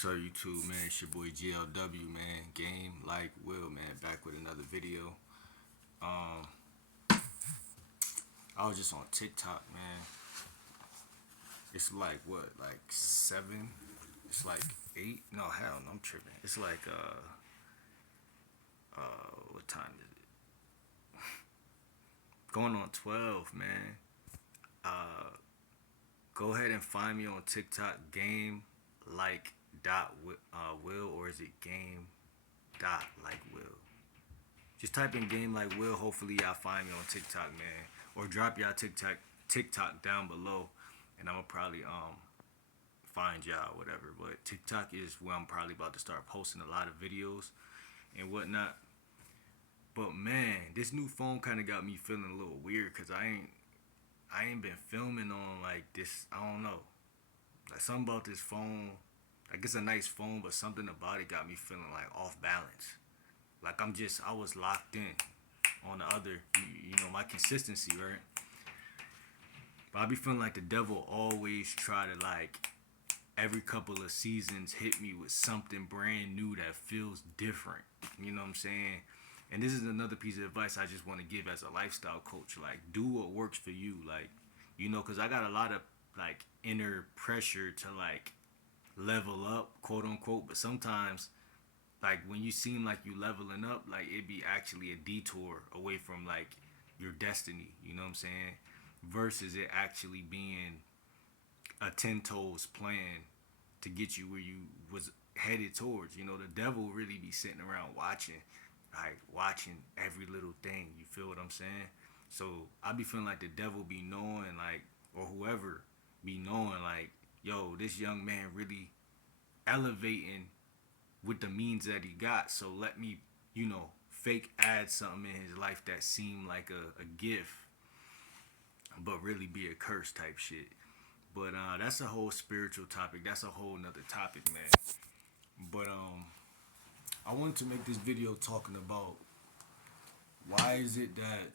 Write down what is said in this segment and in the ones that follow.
What's up, YouTube, man? It's your boy GLW, man. Game like Will, man. Back with another video. Um, I was just on TikTok, man. It's like what, like 7? It's like 8? No, hell, no, I'm tripping. It's like what time is it? Going on 12, man. Uh, Go ahead and find me on TikTok, game like will, or is it game dot like will? Just type in game like will. Hopefully y'all find me on TikTok, man. Or drop y'all TikTok down below, and I'ma probably find y'all whatever. But TikTok is where I'm probably about to start posting a lot of videos and whatnot. But man, this new phone kind of got me feeling a little weird because I ain't been filming on like this. I don't know. Like something about this phone. Like it's a nice phone, but something about it got me feeling like off balance. Like I was locked in on the other, my consistency, right? But I be feeling like the devil always try to like every couple of seasons hit me with something brand new that feels different. You know what I'm saying? And this is another piece of advice I just want to give as a lifestyle coach. Like, do what works for you. Like, because I got a lot of like inner pressure to like level up, quote unquote. But sometimes, like when you seem like you leveling up, like it be actually a detour away from like your destiny. You know what I'm saying? Versus it actually being a 10 toes plan to get you where you was headed towards. The devil really be sitting around watching, like watching every little thing. You feel what I'm saying? So I be feeling like the devil be knowing, like, or whoever be knowing, like, yo, this young man really elevating with the means that he got. So let me, fake add something in his life that seemed like a gift, but really be a curse type shit. But that's a whole spiritual topic. That's a whole nother topic, man. But I wanted to make this video talking about why is it that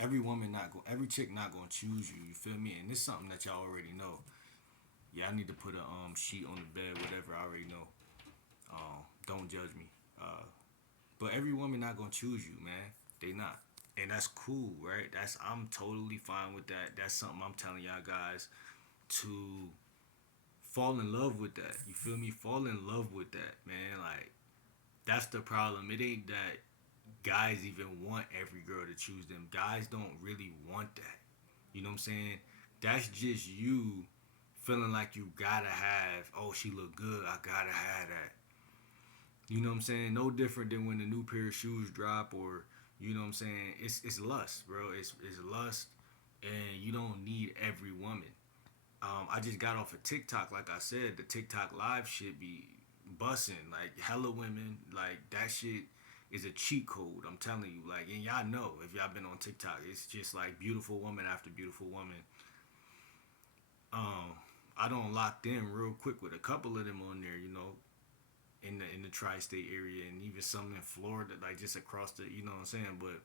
every chick not gonna choose you. You feel me? And this is something that y'all already know. Yeah, I need to put a sheet on the bed, whatever. I already know. Don't judge me. But every woman not gonna choose you, man. They not, and that's cool, right? I'm totally fine with that. That's something I'm telling y'all guys to fall in love with that. You feel me? Fall in love with that, man. Like that's the problem. It ain't that guys even want every girl to choose them. Guys don't really want that. You know what I'm saying? That's just you feeling like you gotta have. Oh, she look good. I gotta have that. You know what I'm saying? No different than when a new pair of shoes drop, or you know what I'm saying? It's lust, bro. It's lust, and you don't need every woman. I just got off of TikTok, like I said, the TikTok live shit be bussing, like hella women, like that shit is a cheat code. I'm telling you, like, and y'all know if y'all been on TikTok, it's just like beautiful woman after beautiful woman. Um, I don't locked in real quick with a couple of them on there, in the tri-state area, and even some in Florida, like just across the, you know what I'm saying. But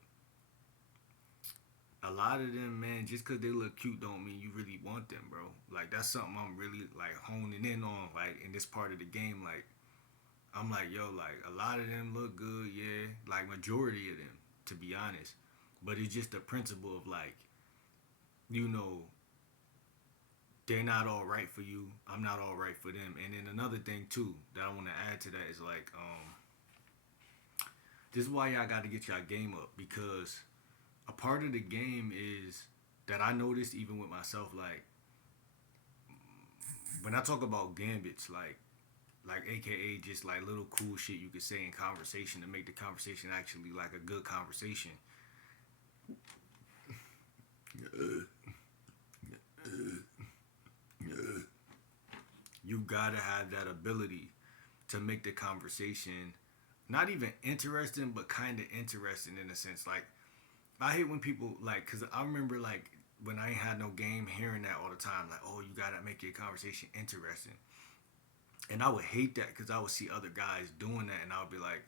a lot of them, man, just because they look cute don't mean you really want them, bro. Like that's something I'm really like honing in on, like in this part of the game. Like I'm like, yo, like a lot of them look good, yeah, like majority of them, to be honest. But it's just the principle of like, you know, they're not all right for you. I'm not all right for them. And then another thing too that I want to add to that is like, this is why y'all got to get y'all game up, because a part of the game is that I noticed even with myself, like when I talk about gambits, like AKA just like little cool shit you could say in conversation to make the conversation actually like a good conversation. You gotta have that ability to make the conversation not even interesting, but kind of interesting in a sense. Like I hate when people like, cause I remember like when I ain't had no game, hearing that all the time. Like, oh, you gotta make your conversation interesting, and I would hate that because I would see other guys doing that, and I would be like,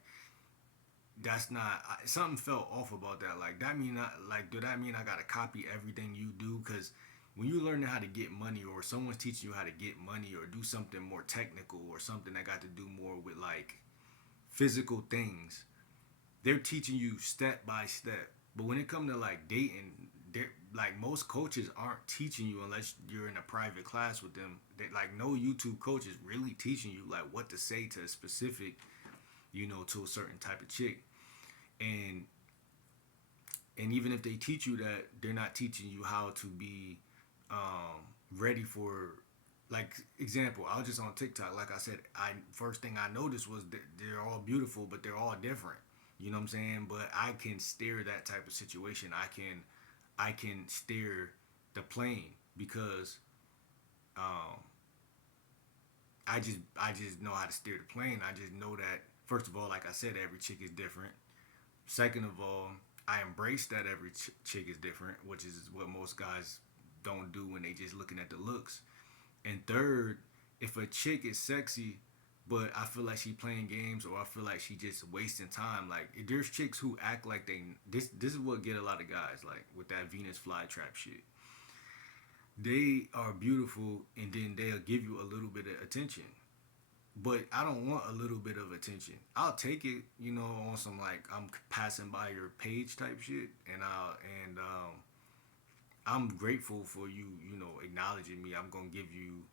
that's not something felt off about that. Like that mean I like do that mean I gotta copy everything you do? Cause when you learning how to get money, or someone's teaching you how to get money, or do something more technical, or something that got to do more with like physical things, they're teaching you step by step. But when it comes to like dating, they're like most coaches aren't teaching you unless you're in a private class with them. They, like no YouTube coach is really teaching you like what to say to a specific, to a certain type of chick. And even if they teach you that, they're not teaching you how to be ready for, like, example. I was just on TikTok. Like I said, I first thing I noticed was that they're all beautiful, but they're all different. You know what I'm saying? But I can steer that type of situation. I can steer the plane because um, I just know how to steer the plane. I just know that first of all, like I said, every chick is different. Second of all, I embrace that every chick is different, which is what most guys don't do when they just looking at the looks. And third, if a chick is sexy, but I feel like she playing games, or I feel like she just wasting time. Like there's chicks who act like they this is what get a lot of guys like with that Venus flytrap shit. They are beautiful, and then they'll give you a little bit of attention. But I don't want a little bit of attention. I'll take it, on some like I'm passing by your page type shit, and I'm grateful for you, acknowledging me. I'm gonna give you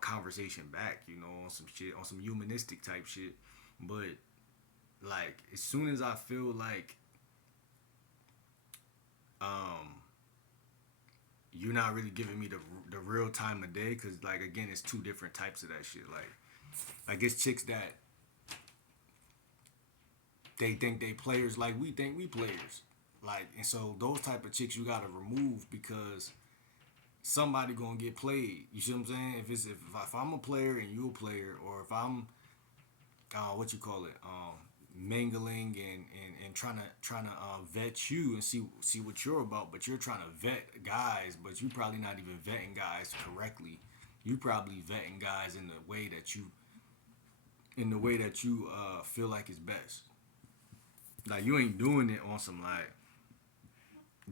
conversation back, on some shit, on some humanistic type shit. But like, as soon as I feel like um, you're not really giving me the real time of day, because like again, it's two different types of that shit. Like it's chicks that they think they players like we think we players. Like, and so those type of chicks you gotta remove, because somebody gonna get played. You see what I'm saying? If I'm a player and you a player, or if I'm what you call it, mingling and trying to vet you and see what you're about, but you're trying to vet guys, but you probably not even vetting guys correctly. You probably vetting guys in the way that you feel like is best. Like you ain't doing it on some like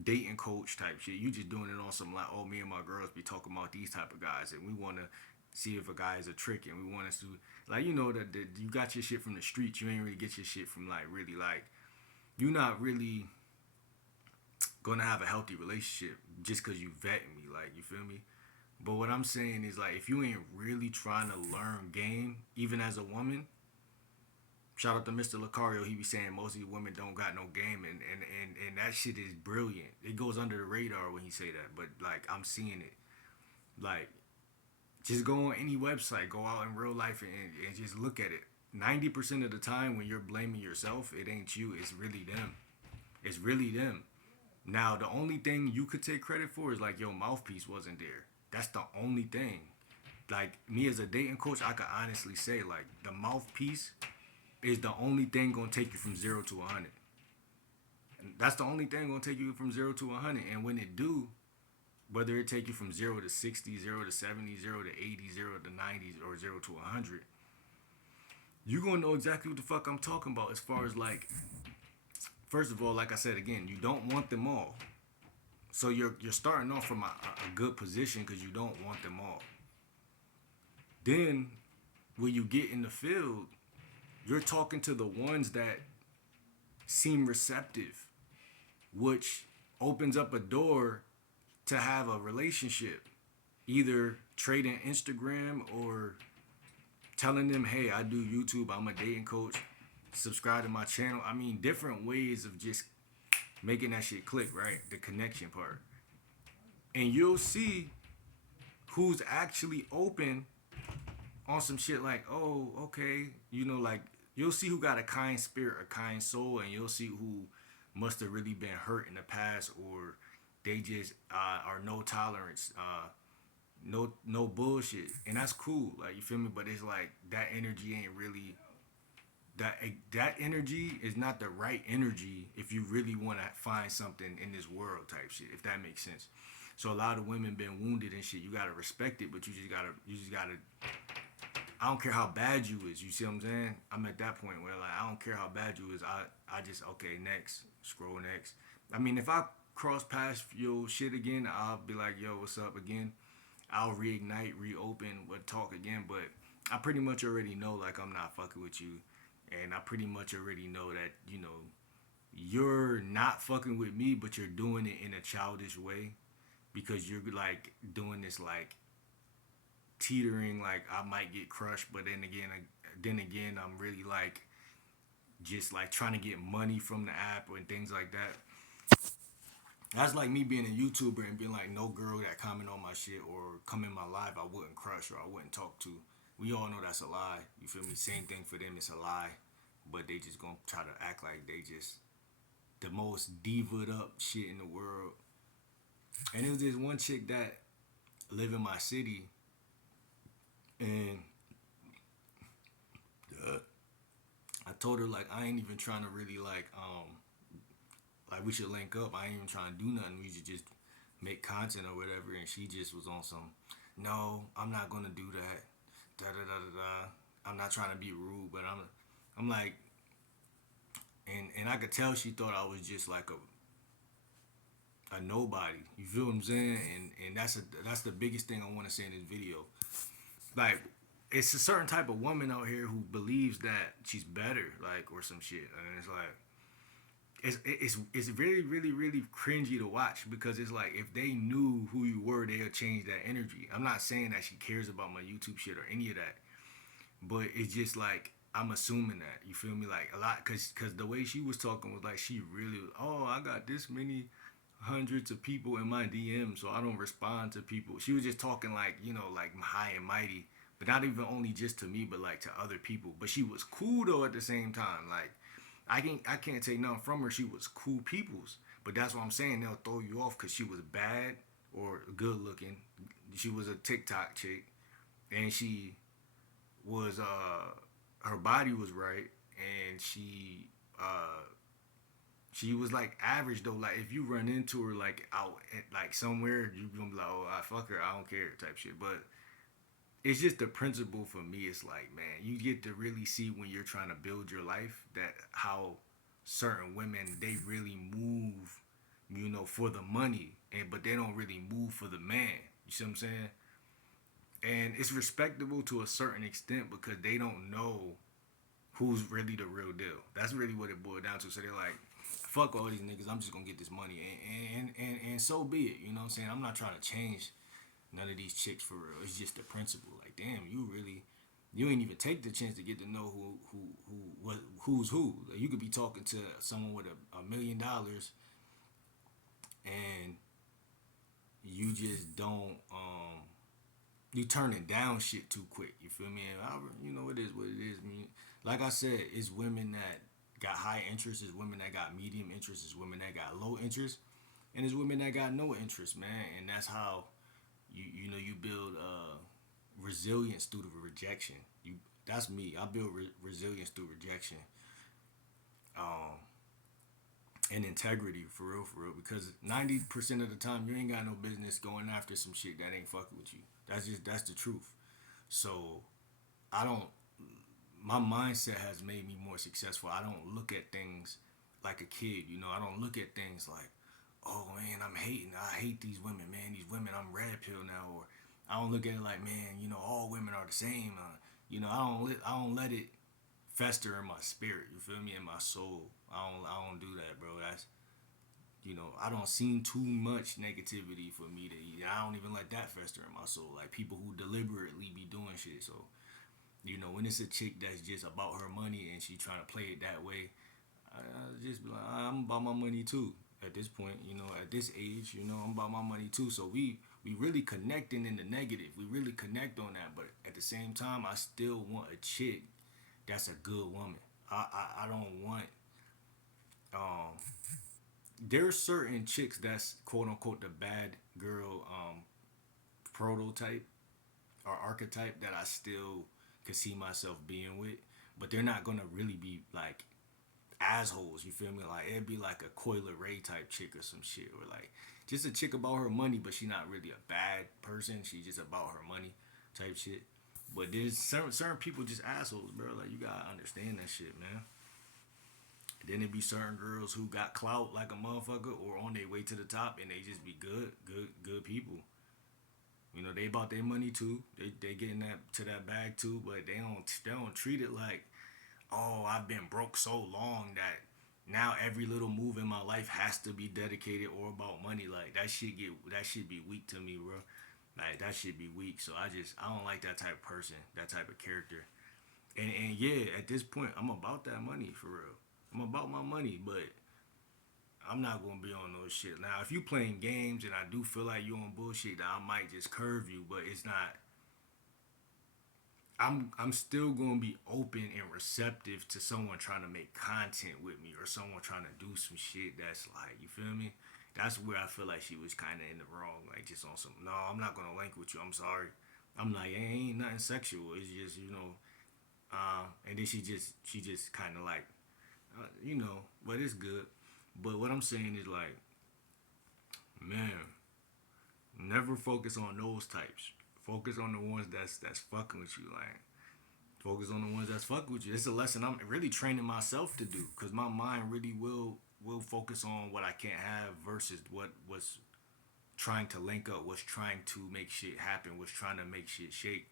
dating coach type shit. You just doing it on some like, oh, me and my girls be talking about these type of guys, and we want to see if a guy is a trick, and we want to like, that you got your shit from the streets. You ain't really get your shit from like really like, you're not really gonna have a healthy relationship just because you vetting me. Like, you feel me? But what I'm saying is like, if you ain't really trying to learn game, even as a woman. Shout out to Mr. Lucario. He be saying most of these women don't got no game, and that shit is brilliant. It goes under the radar when he say that, but like I'm seeing it. Like, just go on any website, go out in real life, and just look at it. 90% of the time when you're blaming yourself, it ain't you. It's really them. It's really them. Now the only thing you could take credit for is like your mouthpiece wasn't there. That's the only thing. Like me as a dating coach, I could honestly say like the mouthpiece is the only thing gonna take you from 0 to 100. And that's the only thing gonna take you from 0 to 100. And when it do, whether it take you from 0 to 60, 0 to 70, 0 to 80, 0 to 90, or 0 to 100, you gonna know exactly what the fuck I'm talking about. As far as like, first of all, like I said again, you don't want them all. So you're starting off from a good position because you don't want them all. Then when you get in the field, you're talking to the ones that seem receptive, which opens up a door to have a relationship. Either trading Instagram, or telling them, hey, I do YouTube, I'm a dating coach, subscribe to my channel. I mean, different ways of just making that shit click, right? The connection part. And you'll see who's actually open on some shit like, oh, okay, like you'll see who got a kind spirit, a kind soul, and you'll see who must have really been hurt in the past, or they just are no tolerance, no bullshit, and that's cool. Like, you feel me? But it's like that energy ain't really that energy is not the right energy if you really want to find something in this world type shit. If that makes sense. So a lot of women been wounded and shit. You gotta respect it, but you just gotta. I don't care how bad you is. You see what I'm saying? I'm at that point where like I don't care how bad you is. I just okay, next, scroll next. I mean, if I cross past your shit again, I'll be like, yo, what's up again? I'll reignite, reopen, we'll talk again. But I pretty much already know like I'm not fucking with you, and I pretty much already know that you're not fucking with me, but you're doing it in a childish way because you're like doing this like teetering like I might get crushed, but then again I'm really like just like trying to get money from the app and things like that. That's like me being a YouTuber and being like, no girl that comment on my shit or come in my live I wouldn't crush or I wouldn't talk to. We all know that's a lie. You feel me? Same thing for them, it's a lie. But they just gonna try to act like they just the most diva up shit in the world. And it was this one chick that live in my city, and uh, I told her like I ain't even trying to really like we should link up. I ain't even trying to do nothing. We should just make content or whatever. And she just was on some, no, I'm not gonna do that. Da da da da da. I'm not trying to be rude, but I'm like, and I could tell she thought I was just like a nobody. You feel what I'm saying? And that's the biggest thing I want to say in this video. Like, it's a certain type of woman out here who believes that she's better, like, or some shit, and it's like it's really really cringy to watch because it's like if they knew who you were, they'll change that energy. I'm not saying that she cares about my YouTube shit or any of that, but it's just like I'm assuming that you feel me like a lot because the way she was talking was like she really oh I got this many hundreds of people in my DM so I don't respond to people. She was just talking like like high and mighty, but not even only just to me but like to other people. But she was cool though at the same time. Like I can't take nothing from her. She was cool peoples. But that's what I'm saying. They'll throw you off because she was bad or good looking. She was a TikTok chick, and her body was right, and she was like average though. Like if you run into her like out at, like somewhere, you gonna be like, oh, I fuck her, I don't care type shit. But it's just the principle for me. It's like, man, you get to really see when you're trying to build your life that how certain women they really move, for the money, and but they don't really move for the man. You see what I'm saying? And it's respectable to a certain extent because they don't know who's really the real deal. That's really what it boiled down to. So they're like, fuck all these niggas. I'm just gonna get this money, and so be it. You know what I'm saying? I'm not trying to change none of these chicks for real. It's just the principle. Like, damn, you ain't even take the chance to get to know who's who. Like, you could be talking to someone with $1 million, and you just don't you turning down shit too quick. You feel me? And it is what it is. I mean, like I said, it's women that got high interest, it's women that got medium interest, it's women that got low interest, and it's women that got no interest, man. And that's how you build resilience through the rejection. That's me. I build resilience through rejection, um, and integrity for real. Because 90% of the time, you ain't got no business going after some shit that ain't fucking with you. That's the truth. So I don't. My mindset has made me more successful. I don't look at things like a kid. I don't look at things like, oh man, I'm hating. I hate these women, man. These women, I'm red pill now. Or I don't look at it like, man, all women are the same. I don't let it fester in my spirit. You feel me? In my soul. I don't do that, bro. I don't seen too much negativity for me to. I don't even let that fester in my soul. Like people who deliberately be doing shit. So when it's a chick that's just about her money and she trying to play it that way, I just be like, I'm about my money too. At this point, at this age, I'm about my money too. So we really connecting in the negative. We really connect on that. But at the same time, I still want a chick that's a good woman. I don't want um. There's certain chicks that's quote unquote the bad girl prototype or archetype that I still could see myself being with, but they're not gonna really be like assholes. You feel me? Like it'd be like a Coiler Ray type chick or some shit, or like just a chick about her money, but she not really a bad person. She just about her money type shit. But there's certain people just assholes, bro. Like you gotta understand that shit, man. Then it be certain girls who got clout like a motherfucker or on their way to the top and they just be good people. You know, they about their money too. They getting that to that bag too, but they don't treat it like, oh, I've been broke so long that now every little move in my life has to be dedicated or about money. Like that shit be weak to me, bro. Like that shit be weak. So I don't like that type of person, that type of character. And yeah, at this point, I'm about that money for real. I'm about my money, but I'm not gonna be on those shit. Now, if you playing games and I do feel like you on bullshit, I might just curve you, but it's not. I'm still gonna be open and receptive to someone trying to make content with me or someone trying to do some shit that's like, you feel me? That's where I feel like she was kind of in the wrong, like just on some. No, I'm not gonna link with you. I'm sorry. I'm like, it ain't nothing sexual. It's just and then she just kind of like, but it's good. But what I'm saying is like, man, never focus on those types. Focus on the ones that's fucking with you. Like, focus on the ones that's fucking with you. It's a lesson I'm really training myself to do because my mind really will focus on what I can't have versus what was trying to link up, what's trying to make shit happen, what's trying to make shit shake.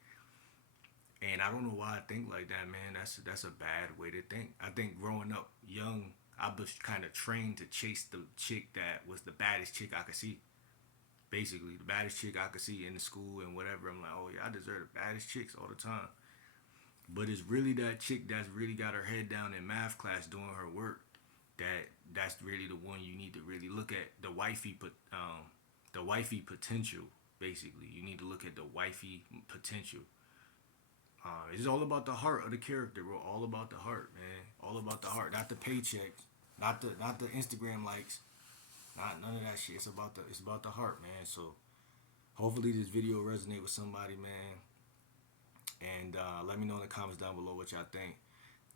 And I don't know why I think like that, man. That's a bad way to think. I think growing up young, I was kind of trained to chase the chick that was the baddest chick I could see. Basically, the baddest chick I could see in the school and whatever. I'm like, oh yeah, I deserve the baddest chicks all the time. But it's really that chick that's really got her head down in math class doing her work. That's really the one you need to really look at the wifey potential. Basically, you need to look at the wifey potential. It's all about the heart of the character, bro. All about the heart, man. All about the heart, not the paychecks, not the Instagram likes, not none of that shit. It's about the heart, man. So hopefully this video resonate with somebody, man. And let me know in the comments down below what y'all think.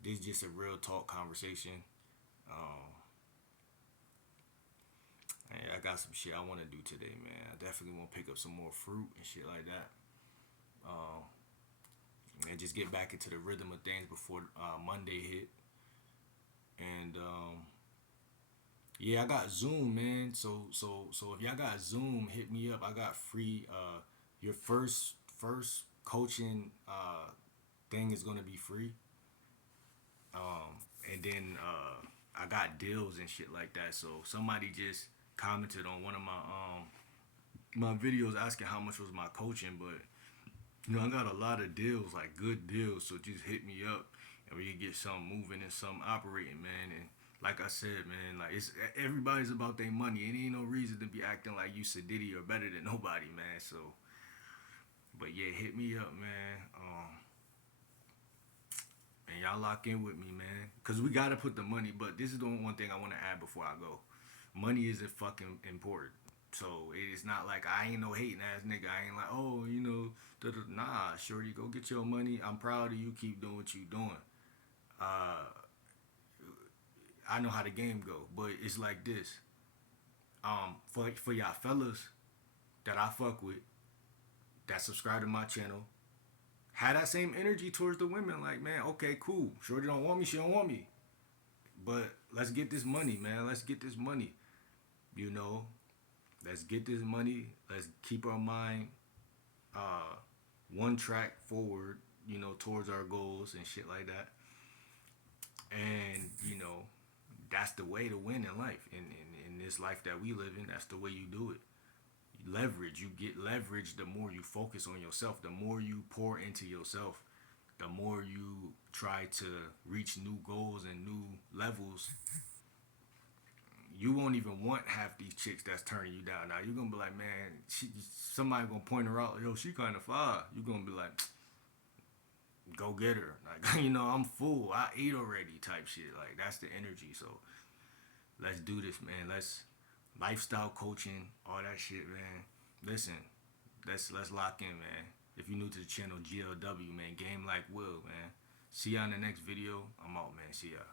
This is just a real talk conversation. Um, and I got some shit I want to do today, man. I definitely want to pick up some more fruit and shit like that. Um, and just get back into the rhythm of things before Monday hit. And yeah, I got Zoom, man. So if y'all got Zoom, hit me up. I got free. Your first coaching thing is gonna be free. And then I got deals and shit like that. So somebody just commented on one of my videos asking how much was my coaching, but I got a lot of deals, like good deals. So just hit me up and we can get something moving and something operating, man. And like I said, man, like it's everybody's about their money. It ain't no reason to be acting like you Sadiddy or better than nobody, man. So, but yeah, hit me up, man. And y'all lock in with me, man. Cause we gotta put the money. But this is the one thing I want to add before I go. Money isn't fucking important. So it is not like I ain't no hating ass nigga. I ain't like, oh, nah, shorty, go get your money. I'm proud of you. Keep doing what you doing. Uh, I know how the game go, but it's like this. For y'all fellas that I fuck with, that subscribe to my channel, have that same energy towards the women. Like, man, okay, cool. Shorty don't want me. She don't want me. But let's get this money, man. Let's get this money. You know, let's get this money. Let's keep our mind one track forward, towards our goals and shit like that. And, that's the way to win in life. In this life that we live in, that's the way you do it. Leverage. You get leverage the more you focus on yourself, the more you pour into yourself, the more you try to reach new goals and new levels. You won't even want half these chicks that's turning you down. Now you're gonna be like, man, somebody gonna point her out, yo, she kind of fire. You're gonna be like, go get her. Like, I'm full. I ate already type shit. Like, that's the energy. So let's do this, man. Let's lifestyle coaching, all that shit, man. Listen, let's lock in, man. If you're new to the channel, GLW, man. Game like Will, man. See ya in the next video. I'm out, man. See ya.